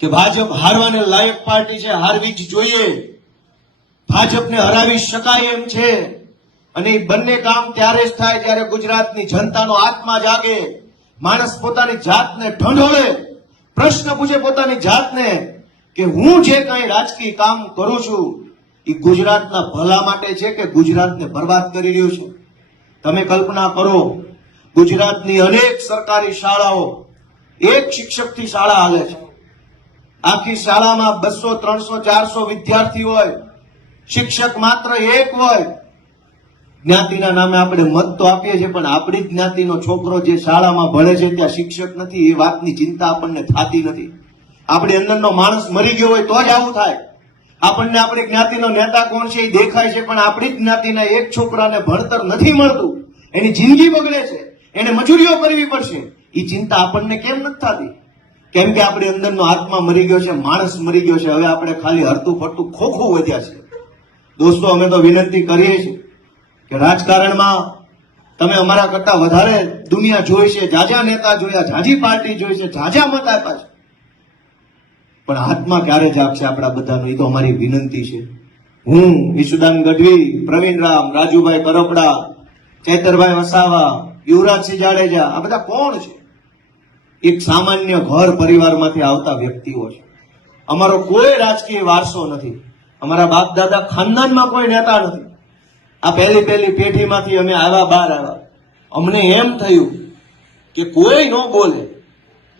કે ભાજપ હારવાને લાયક પાર્ટી છે, હારવી જ જોઈએ, ભાજપને હરાવી શકાય એમ છે. અને એ બંને કામ ત્યારે જ થાય જ્યારે ગુજરાતની જનતાનો આત્મા જાગે, માણસ પોતાની જાતને ઢંઢોળે, પ્રશ્ન પૂછે પોતાની જાતને કે હું જે કઈ રાજકીય કામ કરું છું એ ગુજરાતના ભલા માટે છે કે ગુજરાતને બરબાદ કરી રહ્યું છે. તમે કલ્પના કરો, ગુજરાતની અનેક સરકારી શાળાઓ એક શિક્ષકથી શાળા હાલે છે. આખી શાળામાં 200, 300, 400 વિદ્યાર્થી હોય, શિક્ષક માત્ર એક હોય. જ્ઞાતિના નામે આપણે મત તો આપીએ છીએ, પણ આપણી જ્ઞાતિનો છોકરો જે શાળામાં ભણે છે ત્યાં શિક્ષક નથી, એ વાતની ચિંતા આપણને થતી નથી. આપણી અંદરનો માણસ મરી ગયો હોય તો જ આવું થાય. આપણને આપણી જ્ઞાતિનો નેતા કોણ છે એ દેખાય છે, પણ આપણી જ્ઞાતિના એક છોકરાને ભણતર નથી મળતું, એની જિંદગી બગડે છે, એને મજૂરીઓ કરવી પડશે, એ ચિંતા આપણને કેમ નથી થતી? કેમ કે આપણી અંદરનો આત્મા મરી ગયો છે, માણસ મરી ગયો છે. હવે આપણે ખાલી હરતું ફરતું ખોખું વધ્યા છે. દોસ્તો, અમે તો વિનંતી કરીએ છીએ કે રાજકારણમાં તમે અમારા કરતા વધારે દુનિયા જોઈ છે, જાજા નેતા જોયા, જાજી પાર્ટી જોઈ છે, જાજા મત આપ્યા છે, પણ આત્મા ક્યારે જાગશે આપણા બધાનો? એ તો અમારી વિનંતી છે. હું, ઈશુદાન ગઢવી, પ્રવીણ રામ, રાજુભાઈ કરપડા, ચેતરભાઈ વસાવા, યુવરાજસિંહ જાડેજા, આ બધા કોણ છે? એક સામાન્ય ઘર પરિવારમાંથી આવતા વ્યક્તિઓ છે. અમારો કોઈ રાજકીય વારસો નથી, અમારા બાપ દાદા ખાનદાનમાં કોઈ નેતા નથી. આ પહેલી પેઢીમાંથી અમે આવ્યા, બહાર આવ્યા. અમને એમ થયું કે કોઈ ન બોલે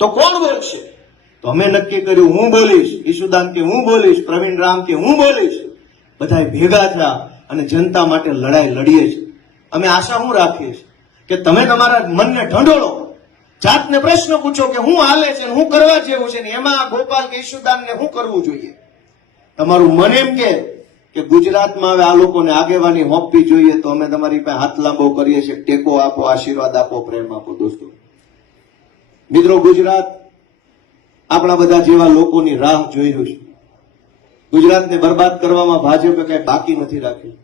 તો કોણ બોલશે? તો અમે નક્કી કર્યું, હું બોલીશ, ઈશુદાન કે હું બોલીશ, પ્રવીણ રામ કે હું બોલીશ. બધા ભેગા થયા અને જનતા માટે લડાઈ લડીએ છીએ. અમે આશા હું રાખીએ છીએ કે તમે તમારા મનને ઢંઢોળો, જાતને પ્રશ્ન પૂછો કે હું હાલે છે, હું કરવા જેવું છે ને એમાં ગોપાલ કે ઈશુદાનને શું કરવું જોઈએ. તમારું મન એમ કે ગુજરાતમાં હવે આ લોકોને આગેવાની હોપવી જોઈએ, તો અમે તમારી પાસે હાથ લાંબો કરીએ છીએ. ટેકો આપો, આશીર્વાદ આપો, પ્રેમ આપો. દોસ્તો મિત્રો, ગુજરાત આપણા બધા જેવા લોકોની રાહ જોઈ રહ્યું છે. ગુજરાતને બરબાદ કરવામાં ભાજપે કઈ બાકી નથી રાખ્યું.